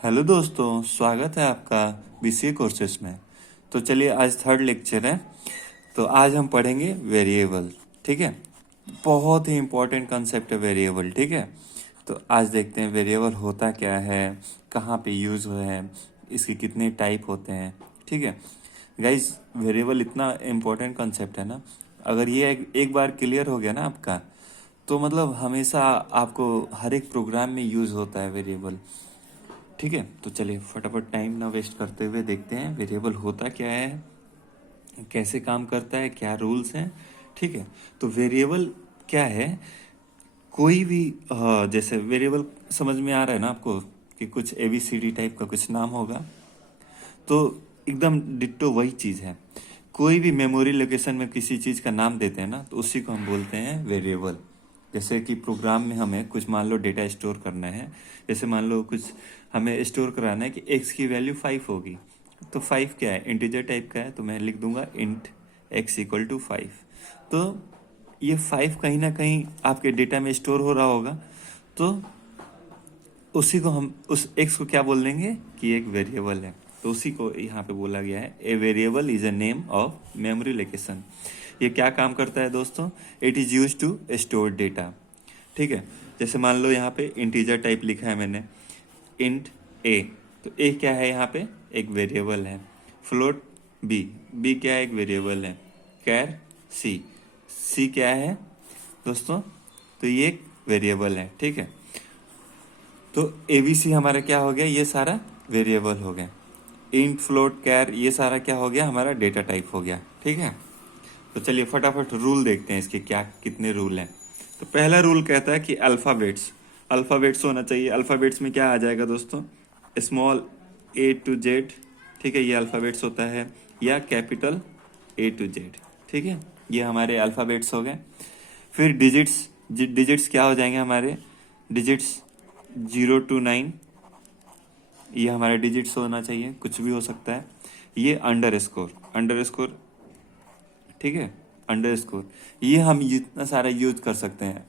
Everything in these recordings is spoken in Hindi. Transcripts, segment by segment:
हेलो दोस्तों, स्वागत है आपका बीसीए कोर्सेस में। तो चलिए, आज थर्ड लेक्चर है। तो आज हम पढ़ेंगे वेरिएबल। ठीक है, बहुत ही इंपॉर्टेंट कंसेप्ट है वेरिएबल। ठीक है, तो आज देखते हैं वेरिएबल होता क्या है, कहाँ पे यूज हुआ है, इसके कितने टाइप होते हैं। ठीक है गाइज, वेरिएबल इतना इम्पोर्टेंट कंसेप्ट है ना। अगर ये एक बार क्लियर हो गया ना आपका, तो मतलब हमेशा आपको हर एक प्रोग्राम में यूज होता है वेरिएबल। ठीक है, तो चलिए फटाफट टाइम ना वेस्ट करते हुए देखते हैं वेरिएबल होता क्या है, कैसे काम करता है, क्या रूल्स हैं। ठीक है, तो वेरिएबल क्या है? कोई भी जैसे वेरिएबल समझ में आ रहा है ना आपको कि कुछ एबीसीडी टाइप का कुछ नाम होगा, तो एकदम डिट्टो वही चीज़ है। कोई भी मेमोरी लोकेशन में किसी चीज़ का नाम देते हैं ना, तो उसी को हम बोलते हैं वेरिएबल। जैसे कि प्रोग्राम में हमें कुछ मान लो डेटा स्टोर करना है। जैसे मान लो कुछ हमें स्टोर कराना है कि एक्स की वैल्यू 5 होगी। तो 5 क्या है? इंटीजर टाइप का है, तो मैं लिख दूंगा इंट एक्स इक्वल टू 5। तो ये 5 कहीं ना कहीं आपके डेटा में स्टोर हो रहा होगा। तो उसी को हम उस एक्स को क्या बोल देंगे कि एक वेरिएबल है। तो उसी को यहाँ पे बोला गया है, a variable is a name of memory location. ये क्या काम करता है दोस्तों? It is use to store data. ठीक है, जैसे मान लो यहाँ पे इंटीजर टाइप लिखा है मैंने, इंट ए। तो ए क्या है? यहाँ पे एक वेरिएबल है। फ्लोट बी, बी क्या है? एक वेरिएबल है। कैर सी, सी क्या है दोस्तों? तो ये एक वेरिएबल है। ठीक है, तो एबीसी हमारा क्या हो गया? ये सारा वेरिएबल हो गया। इंट फ्लोट कैर ये सारा क्या हो गया? हमारा डेटा टाइप हो गया। ठीक है, तो चलिए फटाफट रूल देखते हैं इसके क्या कितने रूल हैं। तो पहला रूल कहता है कि अल्फाबेट्स, अल्फाबेट्स होना चाहिए। अल्फाबेट्स में क्या आ जाएगा दोस्तों? Small a to z. ठीक है, ये अल्फाबेट्स होता है, या कैपिटल ए टू जेड। ठीक है, ये हमारे अल्फाबेट्स हो गए। फिर डिजिट्स, डिजिट्स क्या हो जाएंगे हमारे? डिजिट्स 0 to 9, ये हमारे डिजिट्स होना चाहिए, कुछ भी हो सकता है। ये अंडर स्कोर, अंडर स्कोर। ठीक है, अंडर स्कोर ये हम जितना सारा यूज कर सकते हैं।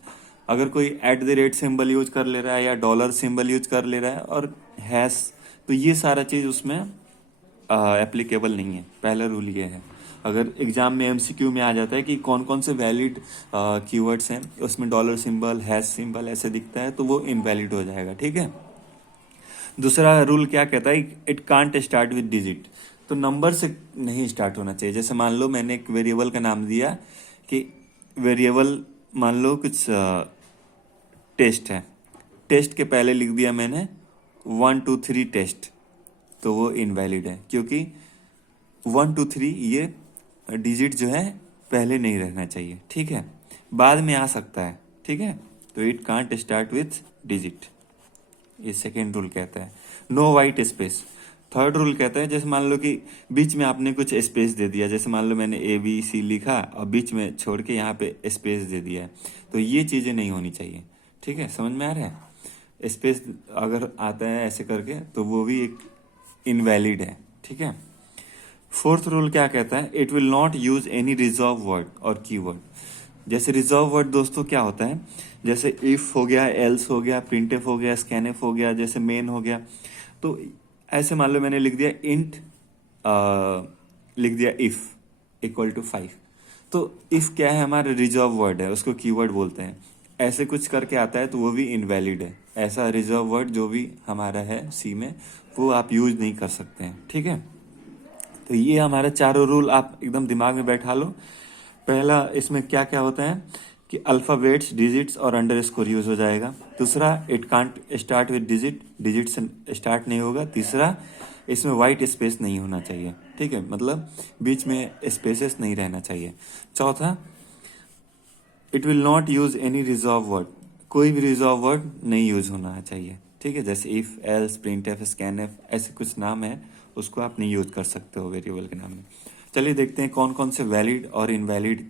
अगर कोई at the rate symbol use कर ले रहा है या डॉलर सिंबल यूज कर ले रहा है और हैश, तो ये सारा चीज उसमें एप्लीकेबल नहीं है। पहला रूल ये है। अगर एग्जाम में एमसीक्यू में आ जाता है कि कौन कौन से वैलिड कीवर्ड्स हैं, उसमें डॉलर सिंबल हैश सिंबल ऐसे दिखता है, तो वो इनवैलिड हो जाएगा। ठीक है, दूसरा रूल क्या कहता है? It can't start with digit. तो नंबर से नहीं स्टार्ट होना चाहिए। जैसे मान लो मैंने एक वेरिएबल का नाम दिया कि वेरिएबल मान लो कुछ टेस्ट है, टेस्ट के पहले लिख दिया मैंने 1 2 3 टेस्ट, तो वो इनवैलिड है, क्योंकि 1 2 3 ये डिजिट जो है पहले नहीं रहना चाहिए। ठीक है, बाद में आ सकता है। ठीक है, तो it can't start with digit, ये सेकेंड रूल कहता है। No white space, third rule कहता है जैसे मान लो कि बीच में आपने कुछ स्पेस दे दिया, जैसे मान लो मैंने ए बी सी लिखा और बीच में छोड़ के यहाँ पे स्पेस दे दिया है, तो ये चीजें नहीं होनी चाहिए। ठीक है, समझ में आ रहा है? स्पेस अगर आता है ऐसे करके, तो वो भी एक इनवैलिड है। ठीक है, फोर्थ रूल क्या कहता है? It will not use any reserve word और कीवर्ड। जैसे रिजर्व वर्ड दोस्तों क्या होता है? जैसे इफ हो गया, एल्स हो गया, प्रिंटफ हो गया, स्कैनफ हो गया, जैसे मेन हो गया। तो ऐसे मान लो मैंने लिख दिया इंट, लिख दिया इफ इक्वल टू 5। तो इफ क्या है? हमारा रिजर्व वर्ड है, उसको कीवर्ड बोलते हैं। ऐसे कुछ करके आता है तो वो भी इनवैलिड है। ऐसा रिजर्व वर्ड जो भी हमारा है सी में, वो आप यूज नहीं कर सकते हैं। ठीक है, तो ये हमारे चारों रूल आप एकदम दिमाग में बैठा लो। पहला इसमें क्या क्या होता है कि अल्फाबेट्स, डिजिट्स और अंडर स्कोर यूज हो जाएगा। दूसरा, it can't start with digit, digit से स्टार्ट नहीं होगा। तीसरा, इसमें वाइट स्पेस नहीं होना चाहिए। ठीक है, मतलब बीच में स्पेसेस नहीं रहना चाहिए। चौथा, it will not use any reserve word, कोई भी रिजर्व वर्ड नहीं यूज होना चाहिए। ठीक है, जैसे इफ एल्स प्रिंटफ स्कैनफ ऐसे कुछ नाम है, उसको आप नहीं यूज कर सकते हो वेरिएबल के नाम में। चलिए देखते हैं कौन कौन से वैलिड और इनवैलिड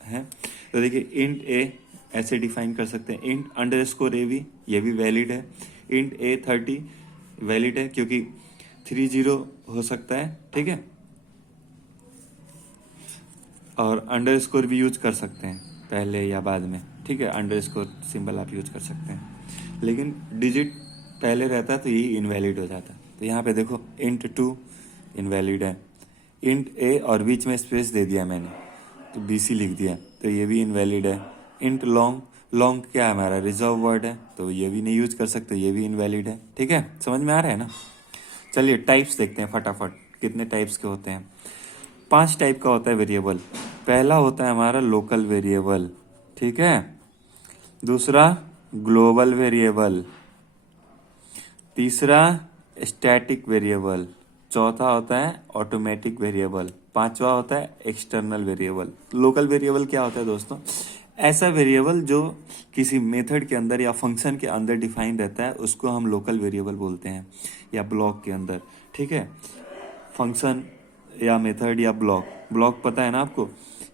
हैं। तो देखिए, इंट ए ऐसे डिफाइन कर सकते हैं, इंट अंडर स्कोर ए भी, ये भी वैलिड है। इंट ए 30 वैलिड है, क्योंकि 30 हो सकता है। ठीक है, और अंडर स्कोर भी यूज कर सकते हैं पहले या बाद में। ठीक है, अंडर स्कोर सिंबल आप यूज कर सकते हैं, लेकिन डिजिट पहले रहता तो ये इनवैलिड हो जाता। तो यहाँ पे देखो int 2 इनवैलिड है, int a और बीच में स्पेस दे दिया मैंने तो BC लिख दिया तो ये भी इनवैलिड है। int long, लॉन्ग क्या है हमारा रिजर्व वर्ड है तो ये भी नहीं यूज कर सकते, ये भी इनवैलिड है। ठीक है, समझ में आ रहा है ना। चलिए टाइप्स देखते हैं फटाफट, कितने टाइप्स के होते हैं। 5 टाइप का होता है वेरिएबल। पहला होता है हमारा लोकल वेरिएबल, ठीक है। दूसरा ग्लोबल वेरिएबल, तीसरा स्टैटिक वेरिएबल, चौथा होता है ऑटोमेटिक वेरिएबल, पांचवा होता है एक्सटर्नल वेरिएबल। लोकल वेरिएबल क्या होता है दोस्तों? ऐसा वेरिएबल जो किसी मेथड के अंदर या फंक्शन के अंदर डिफाइन रहता है उसको हम लोकल वेरिएबल बोलते हैं, या ब्लॉक के अंदर। ठीक है, फंक्शन या मेथड या ब्लॉक पता है ना आपको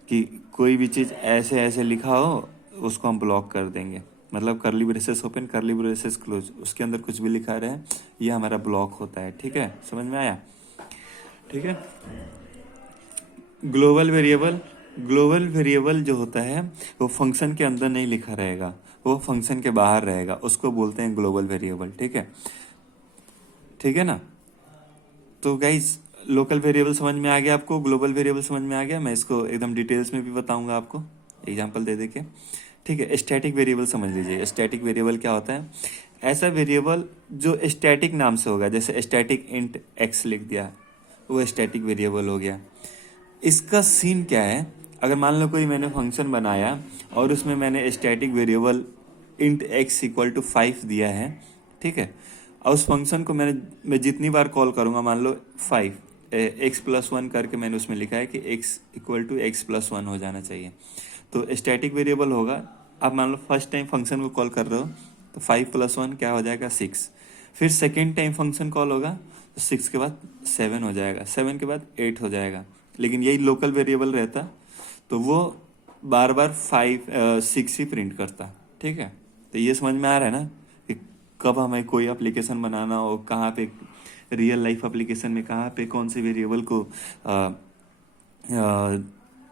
कि कोई भी चीज़ ऐसे ऐसे लिखा हो उसको हम ब्लॉक कर देंगे, मतलब करली ब्रेसेस ओपन करली ब्रेसेस क्लोज, उसके अंदर कुछ भी लिखा रहे ये हमारा ब्लॉक होता है। ठीक है, समझ में आया? ठीक है। ग्लोबल वेरिएबल जो होता है वो फंक्शन के अंदर नहीं लिखा रहेगा, वो फंक्शन के बाहर रहेगा, उसको बोलते हैं ग्लोबल वेरिएबल। ठीक है, ठीक है ना। तो गाइस लोकल वेरिएबल समझ में आ गया आपको, ग्लोबल वेरिएबल समझ में आ गया। मैं इसको एकदम डिटेल्स में भी बताऊंगा आपको एग्जांपल दे दे के। ठीक है, स्टैटिक वेरिएबल समझ लीजिए। स्टैटिक वेरिएबल क्या होता है? ऐसा वेरिएबल जो स्टैटिक नाम से होगा, जैसे स्टैटिक इंट एक्स लिख दिया वो स्टैटिक वेरिएबल हो गया। इसका सीन क्या है? अगर मान लो कोई मैंने फंक्शन बनाया और उसमें मैंने static variable int x equal to 5 दिया है, ठीक है, और उस फंक्शन को मैं जितनी बार कॉल करूंगा, मान लो 5 x+1 करके मैंने उसमें लिखा है कि x इक्वल टू x+1 हो जाना चाहिए, तो स्टैटिक वेरिएबल होगा। आप मान लो फर्स्ट टाइम फंक्शन को कॉल कर रहे हो तो 5+1 क्या हो जाएगा 6, फिर सेकेंड टाइम फंक्शन कॉल होगा तो 6 के बाद 7 हो जाएगा, 7 के बाद 8 हो जाएगा। लेकिन यही लोकल वेरिएबल रहता तो वो बार बार 6 ही प्रिंट करता। ठीक है, तो ये समझ में आ रहा है ना कि कब हमें कोई एप्लीकेशन बनाना हो, कहाँ पे रियल लाइफ एप्लीकेशन में कहाँ पे कौन से वेरिएबल को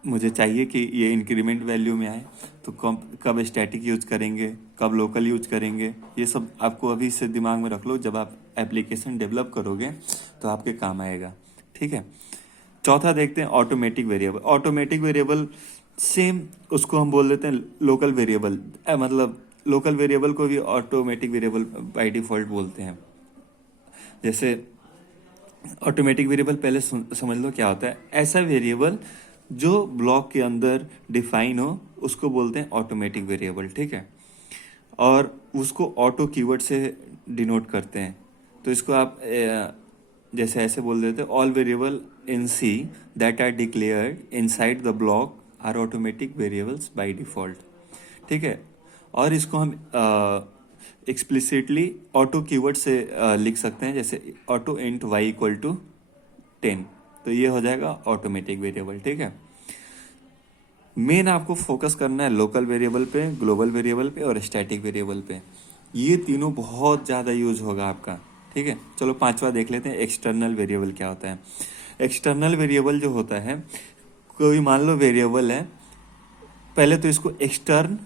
मुझे चाहिए कि ये इंक्रीमेंट वैल्यू में आए, तो कब स्टैटिक यूज करेंगे, कब लोकल यूज करेंगे, ये सब आपको अभी से दिमाग में रख लो। जब आप एप्लीकेशन डेवलप करोगे तो आपके काम आएगा। ठीक है, चौथा देखते हैं automatic variable. Automatic variable same उसको हम बोल देते हैं लोकल वेरिएबल, मतलब लोकल वेरिएबल को भी ऑटोमेटिक वेरिएबल बाय डिफॉल्ट बोलते हैं। जैसे ऑटोमेटिक वेरिएबल पहले समझ लो क्या होता है। ऐसा वेरिएबल जो ब्लॉक के अंदर डिफाइन हो उसको बोलते हैं ऑटोमेटिक वेरिएबल। ठीक है, और उसको ऑटो कीवर्ड से डिनोट करते हैं। तो इसको आप जैसे ऐसे बोल देते हैं, all variable in C that are declared inside the block are automatic variables by default. ठीक है, और इसको हम एक्सप्लिसिटली ऑटो कीवर्ड से लिख सकते हैं, जैसे auto int y equal to 10, तो ये हो जाएगा ऑटोमेटिक वेरिएबल। ठीक है, मेन आपको फोकस करना है लोकल वेरिएबल पे, ग्लोबल वेरिएबल पे और स्टैटिक वेरिएबल पे। ये तीनों बहुत ज़्यादा यूज होगा आपका। ठीक है, चलो पांचवा देख लेते हैं, एक्सटर्नल वेरिएबल क्या होता है। एक्सटर्नल वेरिएबल जो होता है, कोई मान लो वेरिएबल है, पहले तो इसको extern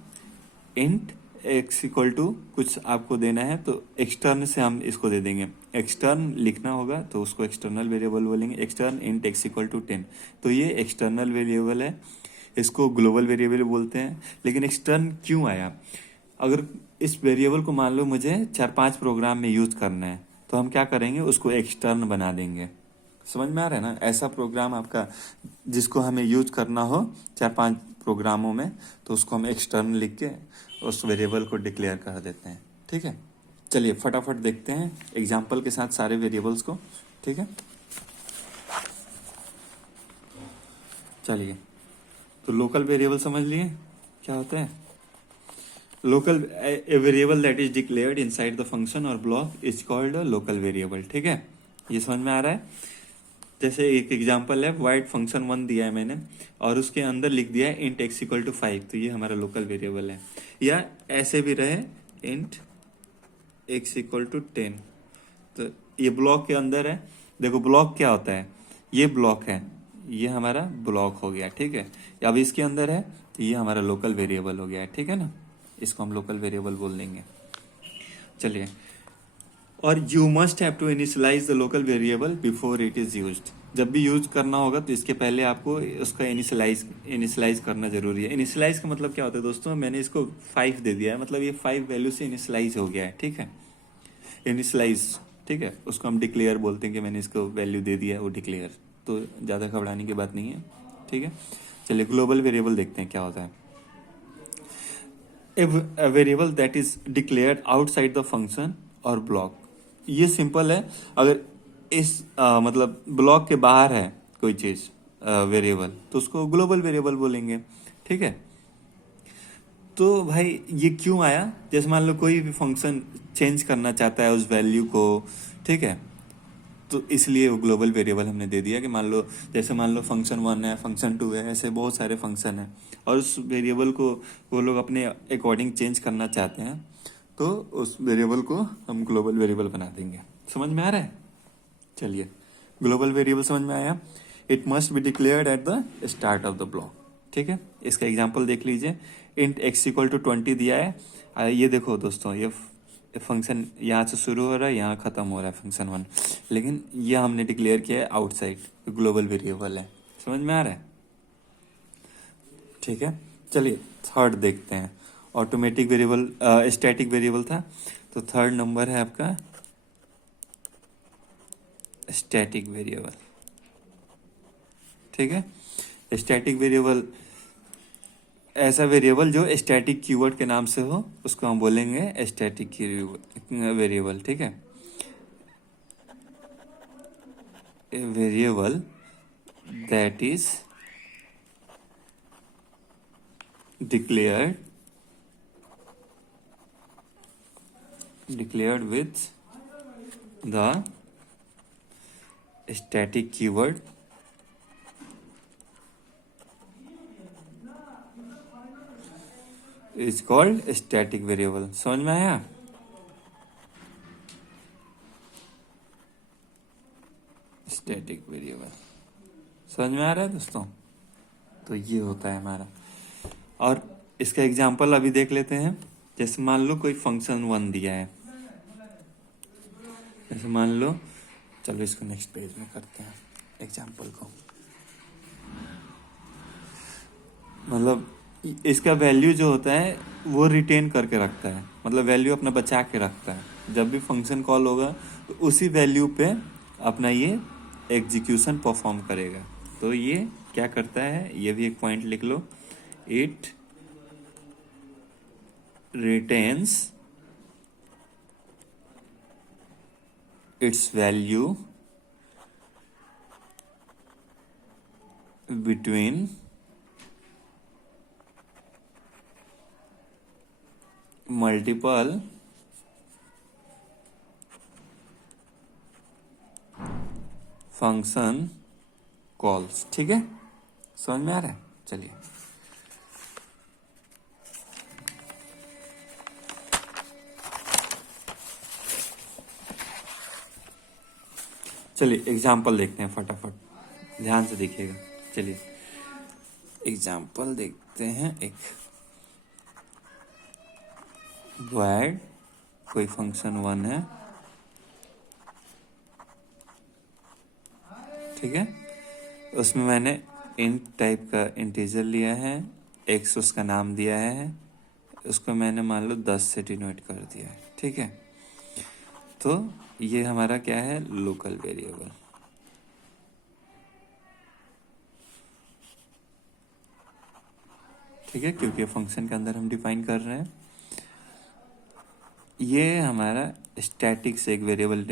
int x equal to कुछ आपको देना है तो एक्सटर्न से हम इसको दे देंगे। एक्सटर्न लिखना होगा तो उसको एक्सटर्नल वेरिएबल बोलेंगे। Extern int x equal to 10, तो ये एक्सटर्नल वेरिएबल है, इसको ग्लोबल वेरिएबल बोलते हैं। लेकिन एक्सटर्न क्यों आया? अगर इस वेरिएबल को मान लो मुझे 4-5 प्रोग्राम में यूज करना है तो हम क्या करेंगे, उसको एक्सटर्न बना देंगे। समझ में आ रहा है ना? ऐसा प्रोग्राम आपका जिसको हमें यूज करना हो 4-5 प्रोग्रामों में, तो उसको हम एक्सटर्न लिख के उस वेरिएबल को डिक्लेयर कर देते हैं। ठीक है, चलिए फटाफट देखते हैं एग्जाम्पल के साथ सारे वेरिएबल्स को। ठीक है, चलिए तो लोकल वेरिएबल समझ लिए क्या होते हैं। Local a variable that is declared inside the function और block is called a local variable. ठीक है, ये समझ में आ रहा है। जैसे एक एग्जांपल है, वाइड फंक्शन 1 दिया है मैंने और उसके अंदर लिख दिया है इंट एक्स इक्वल टू 5, तो ये हमारा लोकल वेरिएबल है। या ऐसे भी रहे इंट एक्स इक्वल टू 10, तो ये ब्लॉक के अंदर है। देखो ब्लॉक क्या होता है, ये ब्लॉक है, ये हमारा ब्लॉक हो गया। ठीक है, अब इसके अंदर है तो ये हमारा लोकल वेरिएबल हो गया है। ठीक है ना, इसको हम लोकल वेरिएबल बोल देंगे। चलिए और you must have to initialise the local variable before it is used. जब भी यूज करना होगा तो इसके पहले आपको उसका इनिशियलाइज करना जरूरी है। इनिशियलाइज का मतलब क्या होता है दोस्तों, मैंने इसको 5 दे दिया है, मतलब ये 5 वैल्यू से इनिशियलाइज हो गया है, ठीक है, इनिशियलाइज, ठीक है, उसको हम डिक्लेयर बोलते हैं कि मैंने इसको वैल्यू दे दिया है, वो डिक्लेयर। तो ज़्यादा घबराने की बात नहीं है, ठीक है। चलिए ग्लोबल वेरिएबल देखते हैं क्या होता है। A variable that is declared outside the function और ब्लॉक, ये सिंपल है। अगर इस मतलब ब्लॉक के बाहर है कोई चीज वेरिएबल तो उसको ग्लोबल वेरिएबल बोलेंगे, ठीक है। तो भाई ये क्यों आया, जैसे मान लो कोई भी फंक्शन चेंज करना चाहता है उस वैल्यू को, ठीक है, तो इसलिए वो ग्लोबल वेरिएबल हमने दे दिया कि मान लो, जैसे मान लो फंक्शन 1 है, फंक्शन 2 है, ऐसे बहुत सारे फंक्शन हैं और उस वेरिएबल को वो लोग अपने अकॉर्डिंग चेंज करना चाहते हैं, तो उस वेरिएबल को हम ग्लोबल वेरिएबल बना देंगे। समझ में आ रहा है? चलिए ग्लोबल वेरिएबल समझ में आया। It must be declared at the start of the block, ठीक है। इसका एग्जाम्पल देख लीजिए। इंट एक्स इक्वल टू 20 दिया है। ये देखो दोस्तों, ये फंक्शन यहाँ से शुरू हो रहा है, यहाँ खत्म हो रहा है फंक्शन 1, लेकिन ये हमने डिक्लेयर किया है आउटसाइड, ग्लोबल वेरिएबल है। समझ में आ रहा है? ठीक है। चलिए थर्ड देखते हैं। ऑटोमेटिक वेरिएबल, स्टैटिक वेरिएबल था, तो थर्ड नंबर है आपका स्टैटिक वेरिएबल, ठीक है। स्टैटिक वेरिएबल ऐसा वेरिएबल जो स्टैटिक कीवर्ड के नाम से हो, उसको हम बोलेंगे स्टैटिक वेरिएबल, ठीक है। A variable that is declared with the static keyword is called static variable। समझ में आया? स्टैटिक वेरिएबल समझ में आ रहा है दोस्तों? तो ये होता है हमारा। और इसका एग्जाम्पल अभी देख लेते हैं। जैसे मान लो कोई फंक्शन 1 दिया है, जैसे मान लो, चलो इसको नेक्स्ट पेज में करते हैं एग्जाम्पल को। मतलब इसका वैल्यू जो होता है वो रिटेन करके रखता है, मतलब वैल्यू अपना बचा के रखता है। जब भी फंक्शन कॉल होगा तो उसी वैल्यू पे अपना ये एग्जीक्यूशन परफॉर्म करेगा। तो ये क्या करता है, ये भी एक पॉइंट लिख लो। It retains its value between multiple function calls, ठीक है। समझ में आ रहा है? चलिए चलिए एग्जाम्पल देखते हैं फटाफट, ध्यान से देखिएगा। चलिए एग्जाम्पल देखते हैं। एक वॉइड कोई फंक्शन 1 है, ठीक है, उसमें मैंने इंट टाइप का इंटीजर लिया है, एक्स उसका नाम दिया है, उसको मैंने मान लो 10 से डिनोट कर दिया है, ठीक है। तो ये हमारा क्या है, लोकल वेरिएबल, ठीक है, क्योंकि फंक्शन के अंदर हम डिफाइन कर रहे हैं। ये हमारा स्टैटिक से एक वेरिएबल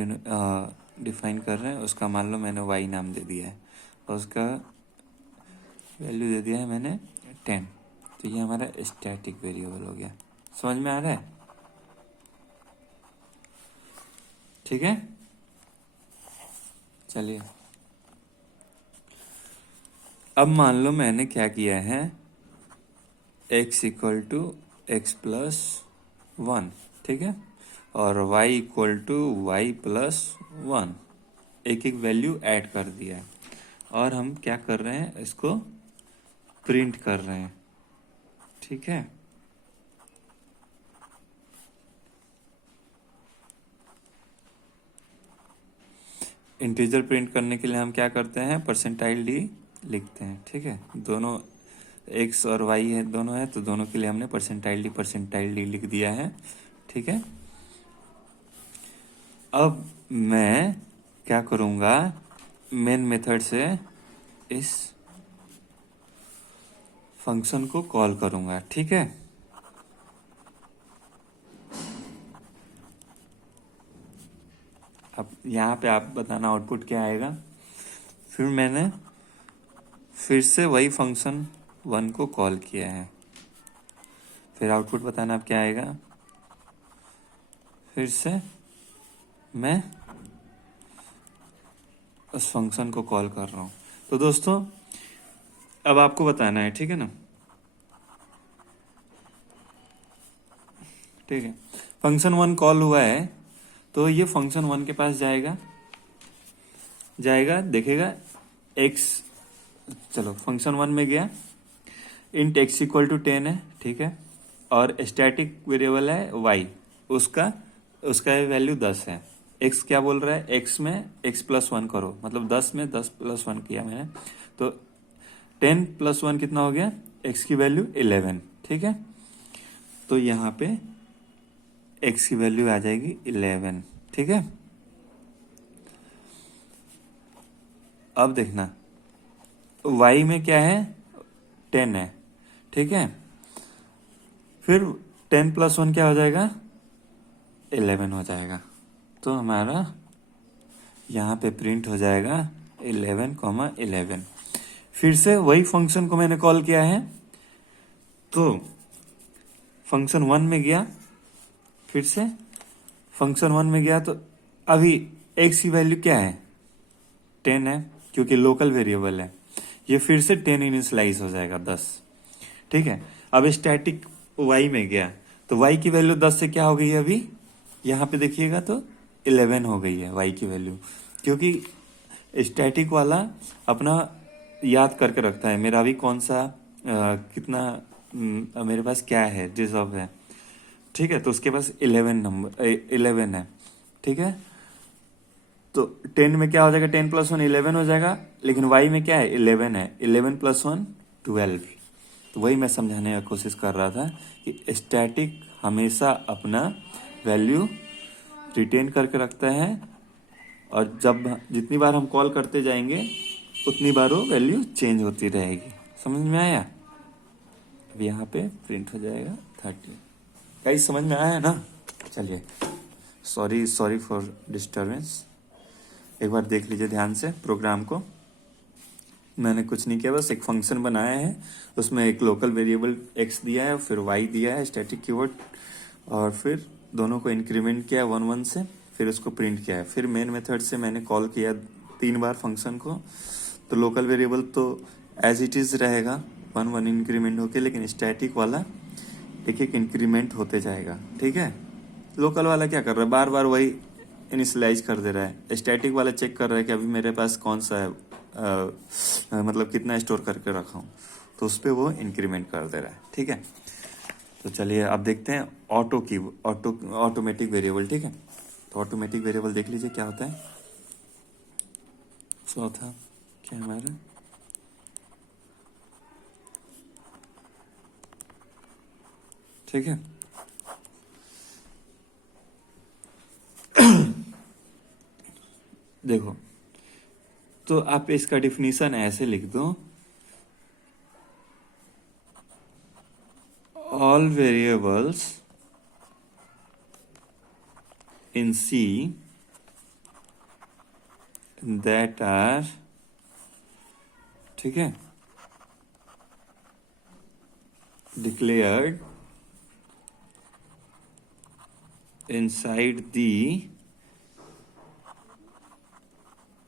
डिफाइन कर रहे हैं, उसका मान लो मैंने y नाम दे दिया है और उसका वैल्यू दे दिया है मैंने 10। तो ये हमारा स्टैटिक वेरिएबल हो गया। समझ में आ रहा है? ठीक है। चलिए अब मान लो मैंने क्या किया है, x equal to x plus 1, ठीक है, और y equal to y plus 1, एक एक वैल्यू ऐड कर दिया है और हम क्या कर रहे हैं, इसको प्रिंट कर रहे हैं, ठीक है। इंटीजर प्रिंट करने के लिए हम क्या करते हैं, परसेंटाइल डी लिखते हैं। ठीक है, दोनों एक्स और वाई है, दोनों है, तो दोनों के लिए हमने परसेंटाइल डी लिख दिया है। ठीक है, अब मैं क्या करूँगा, मेन मेथड से इस फंक्शन को कॉल करूँगा। ठीक है, अब यहाँ पे आप बताना आउटपुट क्या आएगा। फिर मैंने फिर से वही फंक्शन 1 को कॉल किया है, फिर आउटपुट बताना अब क्या आएगा। फिर से मैं उस फंक्शन को कॉल कर रहा हूँ। तो दोस्तों अब आपको बताना है, ठीक है ना। ठीक है, फंक्शन 1 कॉल हुआ है, तो ये फंक्शन 1 के पास जाएगा देखेगा x, चलो फंक्शन 1 में गया, इंट x इक्वल टू 10 है। ठीक है, और स्टैटिक वेरिएबल है y, उसका वैल्यू 10 है। x क्या बोल रहा है, x में x प्लस 1 करो, मतलब 10 में 10 प्लस 1 किया मैंने, तो 10 प्लस 1 कितना हो गया, x की वैल्यू 11। ठीक है, तो यहाँ पे x की वैल्यू आ जाएगी 11। ठीक है, अब देखना y में क्या है, 10 है। ठीक है, फिर 10 प्लस 1 क्या हो जाएगा, 11 हो जाएगा। तो हमारा यहाँ पे प्रिंट हो जाएगा 11,11। फिर से वही फंक्शन को मैंने कॉल किया है, तो फंक्शन 1 में गया, फिर से फंक्शन 1 में गया, तो अभी x की वैल्यू क्या है, 10 है, क्योंकि लोकल वेरिएबल है, ये फिर से 10 इनिशियलाइज हो जाएगा 10। ठीक है, अब स्टैटिक y में गया, तो y की वैल्यू 10 से क्या हो गई है, अभी यहाँ पे देखिएगा तो 11 हो गई है y की वैल्यू, क्योंकि स्टैटिक वाला अपना याद करके रखता है मेरा अभी कौन सा कितना मेरे पास क्या है, रिजर्व है। ठीक है, तो उसके पास 11 है। ठीक है, तो 10 में क्या हो जाएगा, 10 प्लस 1 11 हो जाएगा, लेकिन y में क्या है, 11 है, 11 प्लस 1 12। तो वही मैं समझाने का कोशिश कर रहा था कि स्टैटिक हमेशा अपना वैल्यू रिटेन करके रखता है, और जब जितनी बार हम कॉल करते जाएंगे उतनी बार वो वैल्यू चेंज होती रहेगी। समझ में आया, अब यहाँ पे प्रिंट हो जाएगा 30। गाइस समझ में आया ना। चलिए, सॉरी फॉर डिस्टर्बेंस, एक बार देख लीजिए ध्यान से प्रोग्राम को। मैंने कुछ नहीं किया, बस एक फंक्शन बनाया है, उसमें एक लोकल वेरिएबल x दिया है, फिर y दिया है स्टैटिक कीवर्ड, और फिर दोनों को इंक्रीमेंट किया 1 1 से, फिर उसको प्रिंट किया है। फिर मेन मेथड से मैंने कॉल किया 3 बार फंक्शन को, तो लोकल वेरिएबल तो एज इट इज रहेगा 1 1 इंक्रीमेंट होके, लेकिन स्टैटिक वाला एक एक इंक्रीमेंट होते जाएगा। ठीक है, लोकल वाला क्या कर रहा है, बार बार वही इनिशियलाइज कर दे रहा है, स्टैटिक वाला चेक कर रहा है कि अभी मेरे पास कौन सा है, मतलब कितना स्टोर करके रखा हूँ, तो उस पर वो इंक्रीमेंट कर दे रहा है। ठीक है, तो चलिए अब देखते हैं ऑटोमेटिक वेरिएबल। ठीक है, तो ऑटोमेटिक वेरिएबल देख लीजिए क्या होता है। चौथा क्या है हमारा, ठीक है, देखो, तो आप इसका डिफिनीशन ऐसे लिख दो, all variables in C that are, ठीक है, declared inside the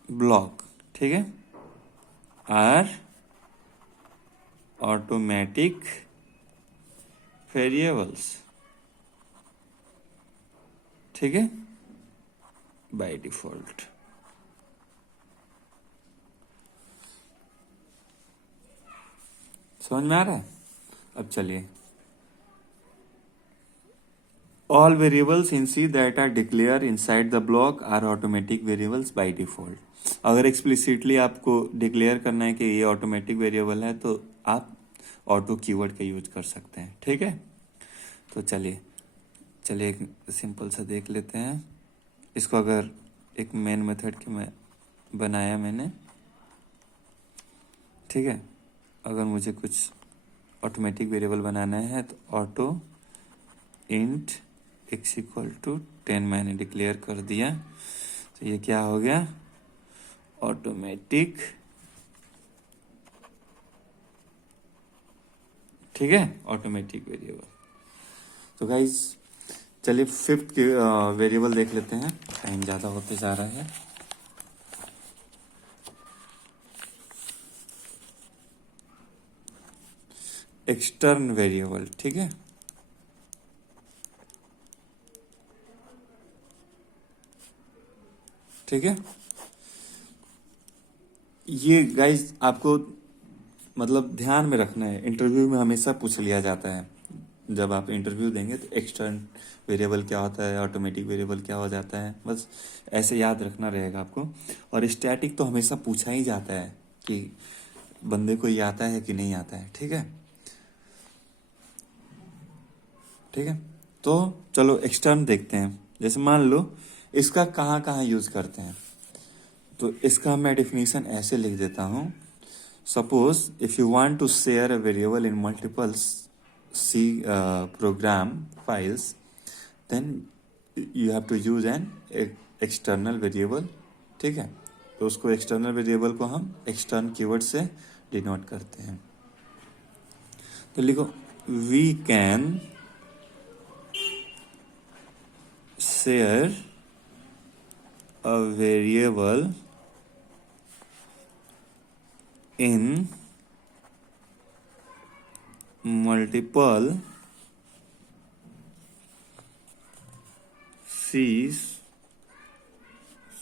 block, ठीक है, are automatic variables। ठीक है, बाय डिफॉल्ट। समझ में आ रहा है। अब चलिए all variables in C that are declare inside the block are automatic variables by default. अगर एक्सप्लिसिटली आपको डिक्लेयर करना है कि ये ऑटोमेटिक वेरिएबल है तो आप ऑटो कीवर्ड का यूज कर सकते हैं, ठीक है। तो चलिए चलिए एक सिंपल सा देख लेते हैं इसको। अगर एक मेन मेथड के में बनाया मैंने, ठीक है। अगर मुझे कुछ ऑटोमेटिक वेरिएबल बनाना है तो auto int x equal to 10 मैंने डिक्लेयर कर दिया, तो ये क्या हो गया, ऑटोमेटिक, ठीक है, ऑटोमेटिक वेरिएबल। तो गाइज चलिए फिफ्थ वेरिएबल देख लेते हैं, टाइम ज़्यादा होते जा रहा है। एक्सटर्न वेरिएबल, ठीक है। ठीक है, ये गाइज आपको मतलब ध्यान में रखना है, इंटरव्यू में हमेशा पूछ लिया जाता है। जब आप इंटरव्यू देंगे तो एक्सटर्न वेरिएबल क्या होता है, ऑटोमेटिक वेरिएबल क्या हो जाता है, बस ऐसे याद रखना रहेगा आपको। और स्टैटिक तो हमेशा पूछा ही जाता है कि बंदे को ये आता है कि नहीं आता है, ठीक है। ठीक है, तो चलो एक्सटर्न देखते हैं। जैसे मान लो इसका कहाँ कहाँ यूज करते हैं, तो इसका मैं डेफिनेशन ऐसे लिख देता हूँ। Suppose if you want to share a variable in multiple C program files, then you have to use an external variable, ठीक है। तो उसको एक्सटर्नल वेरिएबल को हम एक्सटर्न कीवर्ड से डिनोट करते हैं। तो लिखो we can share a variable in multiple C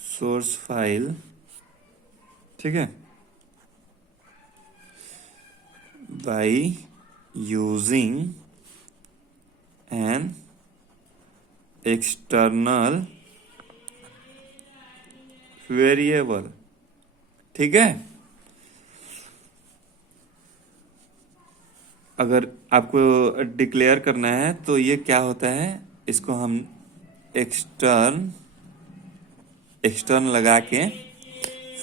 source file, ठीक है, by using an external variable, ठीक है। अगर आपको डिक्लेयर करना है तो ये क्या होता है, इसको हम एक्सटर्न लगा के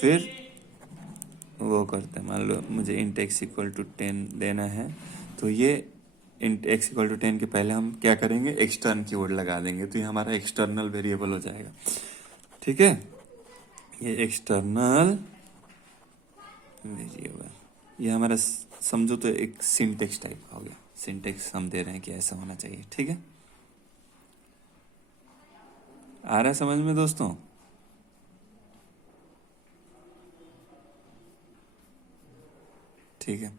फिर वो करते हैं। मान लो मुझे इंट x इक्वल टू 10 देना है, तो ये इंट x इक्वल टू 10 के पहले हम क्या करेंगे, एक्सटर्न कीवर्ड लगा देंगे, तो ये हमारा एक्सटर्नल वेरिएबल हो जाएगा, ठीक है। ये एक्सटर्नल वेरिएबल, ये हमारा समझो तो एक सिंटेक्स टाइप का हो गया। सिंटेक्स हम दे रहे हैं कि ऐसा होना चाहिए, ठीक है। आ रहा है समझ में दोस्तों? ठीक है,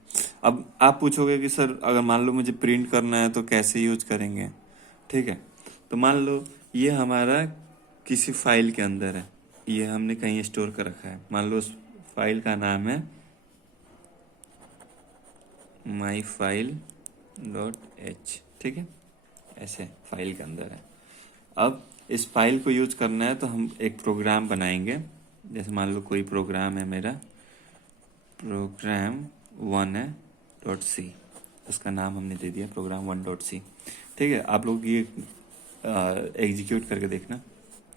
अब आप पूछोगे कि सर अगर मान लो मुझे प्रिंट करना है तो कैसे यूज करेंगे, ठीक है। तो मान लो ये हमारा किसी फाइल के अंदर है, ये हमने कहीं स्टोर कर रखा है। मान लो उस फाइल का नाम है myfile.h, ठीक है, ऐसे फाइल के अंदर है। अब इस फाइल को यूज करना है तो हम एक प्रोग्राम बनाएंगे। जैसे मान लो कोई प्रोग्राम है मेरा, प्रोग्राम 1 है .c, उसका नाम हमने दे दिया प्रोग्राम 1.c, ठीक है। आप लोग ये एग्जीक्यूट करके देखना,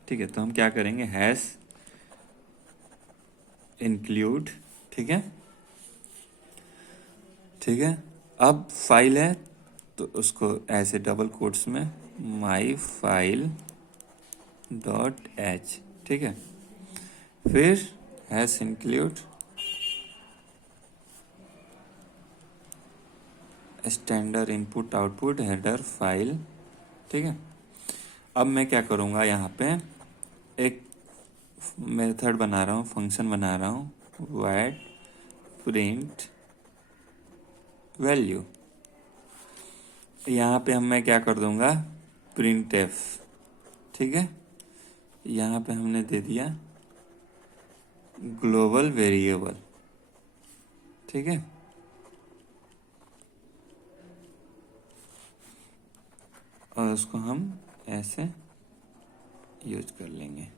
ठीक है। तो हम क्या करेंगे, हैश इंक्लूड, ठीक है, ठीक है। अब फाइल है तो उसको ऐसे डबल कोट्स में myfile.h, ठीक है। फिर hash include standard input output header file, ठीक है। अब मैं क्या करूँगा, यहाँ पे एक मेथड बना रहा हूँ, फंक्शन बना रहा हूँ, void प्रिंट वैल्यू। यहाँ पे मैं क्या कर दूंगा, प्रिंट एफ, ठीक है। यहाँ पे हमने दे दिया ग्लोबल वेरिएबल, ठीक है। और उसको हम ऐसे यूज कर लेंगे।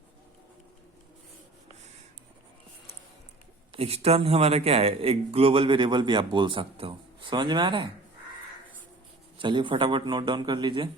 एक्सटर्न हमारा क्या है, एक ग्लोबल वेरिएबल भी आप बोल सकते हो। समझ में आ रहा है? चलिए फटाफट नोट डाउन कर लीजिए।